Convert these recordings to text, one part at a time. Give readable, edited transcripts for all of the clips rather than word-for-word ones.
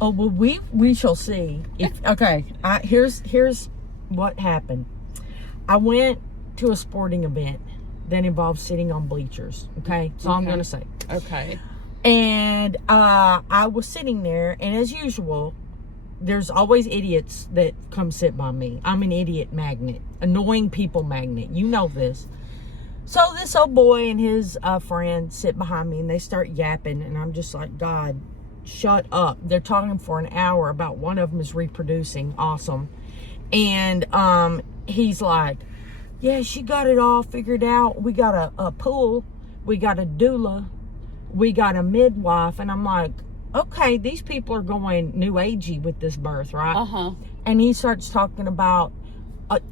Oh, well, we shall see. Here's what happened. I went to a sporting event that involved sitting on bleachers. Okay, so I'm going to say. Okay. And I was sitting there, and as usual, there's always idiots that come sit by me. I'm an idiot magnet, annoying people magnet. You know this. So this old boy and his friend sit behind me, and they start yapping, and I'm just like, God, shut up. They're talking for an hour about one of them is reproducing. Awesome. And he's like, yeah, she got it all figured out. We got a pool. We got a doula. We got a midwife. And I'm like, okay, these people are going new agey with this birth, right? Uh-huh. And he starts talking about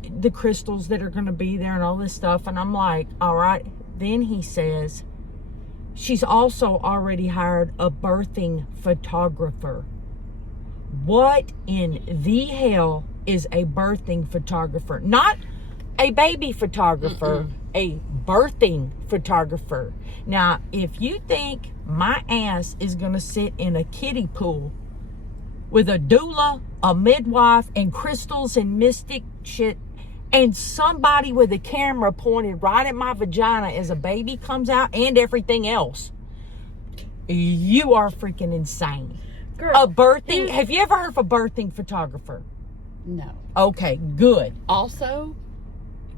the crystals that are going to be there and all this stuff. And I'm like, all right. Then he says, she's also already hired a birthing photographer. What in the hell is a birthing photographer? Not a baby photographer, a birthing photographer. Now, if you think my ass is going to sit in a kiddie pool with a doula, a midwife, and crystals and mystic shit, and somebody with a camera pointed right at my vagina as a baby comes out and everything else, you are freaking insane. Girl, a birthing, have you ever heard of a birthing photographer? No. Okay, good. Also,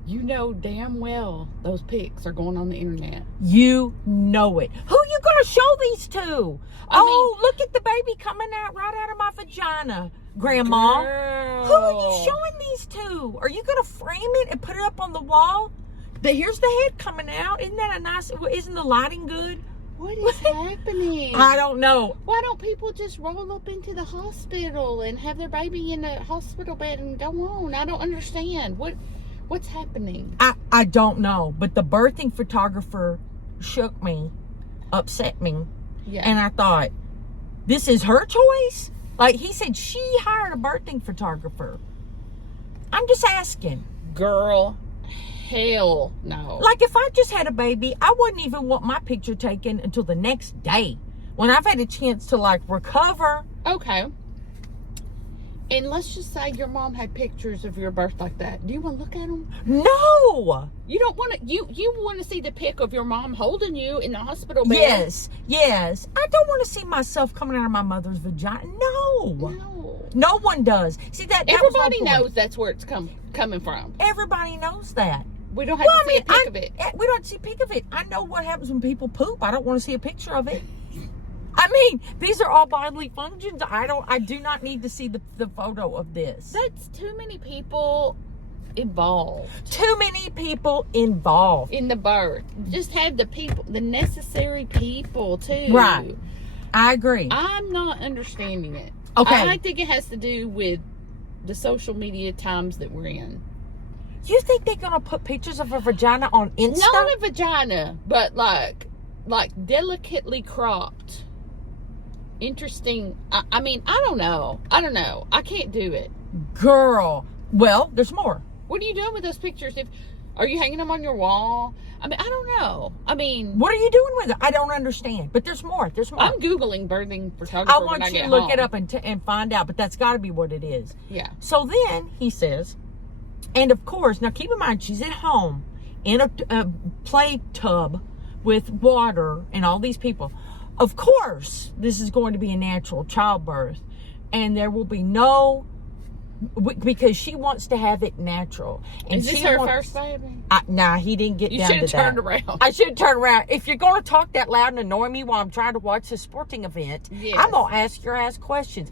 you know damn well those pics are going on the internet. You know it. Who you going to show these to? Look at the baby coming out right out of my vagina, Grandma. Girl. Who are you showing these to? Are you going to frame it and put it up on the wall? Here's the head coming out. Isn't that a nice, isn't the lighting good? What is happening? I don't know. Why don't people just roll up into the hospital and have their baby in a hospital bed and go on? I don't understand. What's happening? I don't know. But the birthing photographer shook me, upset me. Yeah. And I thought, this is her choice? Like, he said she hired a birthing photographer. I'm just asking. Girl, hell no. Like, if I just had a baby, I wouldn't even want my picture taken until the next day when I've had a chance to, like, recover. Okay. And let's just say your mom had pictures of your birth like that. Do you want to look at them? No. You don't want to. You want to see the pic of your mom holding you in the hospital bed? Yes. I don't want to see myself coming out of my mother's vagina. No. No one does. See, that everybody knows that's where it's coming from. Everybody knows that. We don't have to see a pic of it. We don't have to see a pic of it. I know what happens when people poop. I don't want to see a picture of it. I mean, these are all bodily functions. I do not need to see the photo of this. That's too many people involved. Too many people involved. In the birth. Just have the necessary people too. Right. I agree. I'm not understanding it. Okay. I think it has to do with the social media times that we're in. You think they're going to put pictures of a vagina on Insta? Not a vagina, but like delicately cropped. Interesting. I mean, I don't know. I can't do it. Girl. Well, there's more. What are you doing with those pictures? Are you hanging them on your wall? I mean, I don't know. I mean, what are you doing with it? I don't understand. But there's more. I'm Googling birthing photographer. I want you to look it up and find out. But that's got to be what it is. Yeah. So then he says, and of course, now keep in mind, she's at home in a play tub with water and all these people. Of course, this is going to be a natural childbirth, and there will be no, because she wants to have it natural. And is this her first baby? Nah, he didn't get down to that. You should have turned around. I should have turned around. If you're going to talk that loud and annoy me while I'm trying to watch this sporting event, yes, I'm going to ask your ass questions.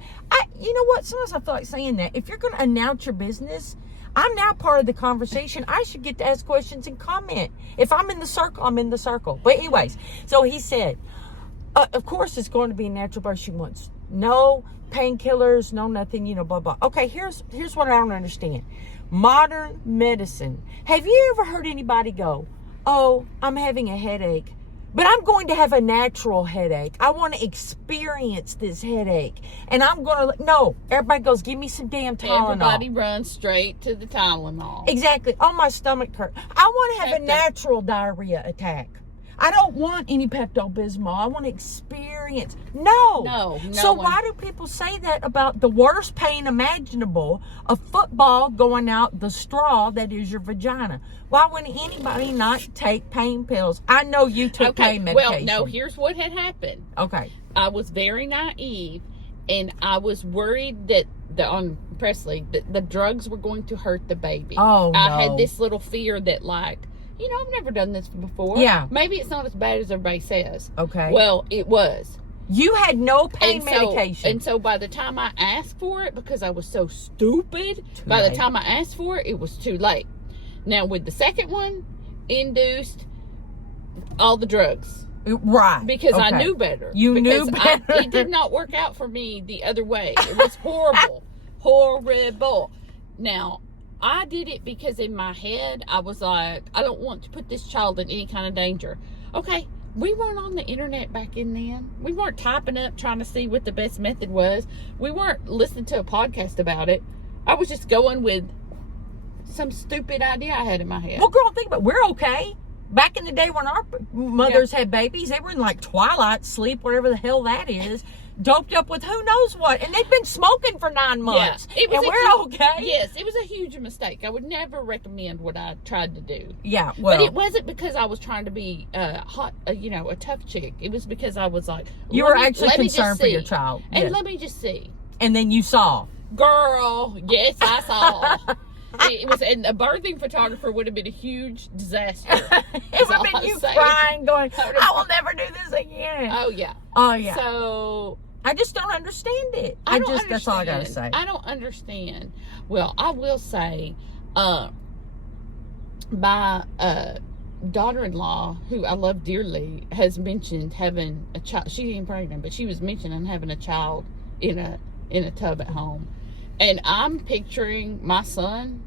You know what? Sometimes I feel like saying that. If you're going to announce your business, I'm now part of the conversation. I should get to ask questions and comment. If I'm in the circle, I'm in the circle. But anyways, so he said, of course it's going to be a natural birth. She wants no painkillers, no nothing, blah, blah. Okay, here's what I don't understand. Modern medicine. Have you ever heard anybody go, oh, I'm having a headache, but I'm going to have a natural headache. I want to experience this headache. And I'm going to, no. Everybody goes, give me some damn Tylenol. Everybody runs straight to the Tylenol. Exactly. Oh, my stomach hurt. I want to have a natural diarrhea attack. I don't want any Pepto-Bismol. I want experience. No. No So one. why do people say that about the worst pain imaginable, a football going out the straw that is your vagina? Why wouldn't anybody not take pain pills? I know you took pain medication. Well, no, here's what had happened. Okay. I was very naive, and I was worried that on Presley, that the drugs were going to hurt the baby. Oh, no. I had this little fear that, like, I've never done this before. Yeah. Maybe it's not as bad as everybody says. Okay. Well, it was. You had no pain medication. And so by the time I asked for it, because I was so stupid, by the time I asked for it, it was too late. Now, with the second one, induced all the drugs. Right. Because I knew better. You knew better. It did not work out for me the other way. It was horrible. Horrible. Now, I did it because in my head, I was like, I don't want to put this child in any kind of danger. Okay, we weren't on the internet back in then. We weren't typing up trying to see what the best method was. We weren't listening to a podcast about it. I was just going with some stupid idea I had in my head. Well, girl, think about it. We're okay. Back in the day when our mothers had babies, they were in like twilight sleep, whatever the hell that is, doped up with who knows what, and they've been smoking for 9 months. Yeah, and we're okay. Yes, it was a huge mistake. I would never recommend what I tried to do. Yeah, well, but it wasn't because I was trying to be a tough chick. It was because I was like, you were actually concerned for your child, and let me just see. And then you saw, girl. Yes, I saw. It was, and a birthing photographer would have been a huge disaster. It would have been you crying, going, I will never do this again. Oh yeah. Oh yeah. So I just don't understand it. That's all I gotta say. I don't understand. Well, I will say, my daughter-in-law, who I love dearly, has mentioned having a child. She ain't pregnant, but she was mentioning having a child in a tub at home. And I'm picturing my son.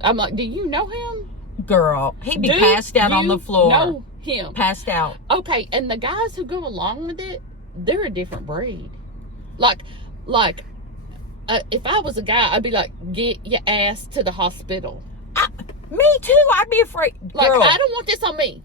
I'm like, do you know him? Girl, he'd be passed out on the floor. Know him? Passed out. Okay, and the guys who go along with it, they're a different breed. Like, if I was a guy, I'd be like, get your ass to the hospital. Me too. I'd be afraid. Like, girl, I don't want this on me.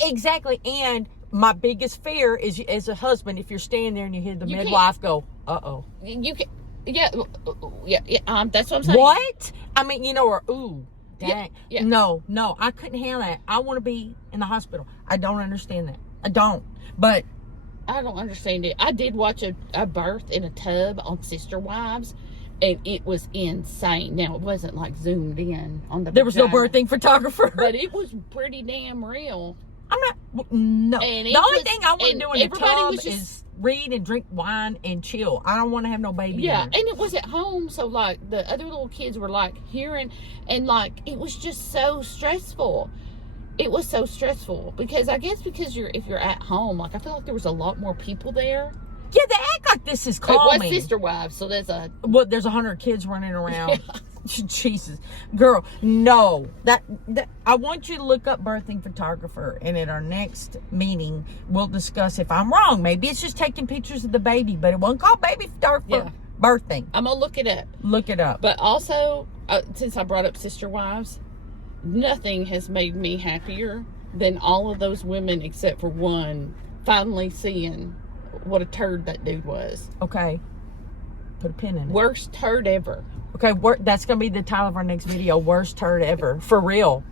Exactly. And my biggest fear is, as a husband, if you're standing there and you hear the midwife go, uh-oh. You can, yeah, that's what I'm saying. What? I mean, or, ooh, dang. Yeah. No, I couldn't handle that. I want to be in the hospital. I don't understand that. I don't. But I don't understand it. I did watch a birth in a tub on Sister Wives, and it was insane. Now, it wasn't like zoomed in on the there was no birthing photographer. But it was pretty damn real. I'm not, no. And the only thing I want to do in the tub just, is read and drink wine and chill. I don't want to have no baby. Yeah, in there. and it was at home, so like the other little kids were like hearing, and like it was just so stressful. It was so stressful because I guess if you're at home, like I feel like there was a lot more people there. Yeah, they act like this is calming. It was Sister Wives, so there's 100 kids running around. Yeah. Jesus, girl, no. That I want you to look up birthing photographer, and at our next meeting, we'll discuss if I'm wrong. Maybe it's just taking pictures of the baby, but it wasn't called baby photographer. Yeah. Birthing. I'm gonna look it up. Look it up. But also, since I brought up Sister Wives, nothing has made me happier than all of those women, except for one, finally seeing what a turd that dude was. Okay. Put a pin in it. Worst turd ever. Okay, that's going to be the title of our next video. Worst turd ever. For real.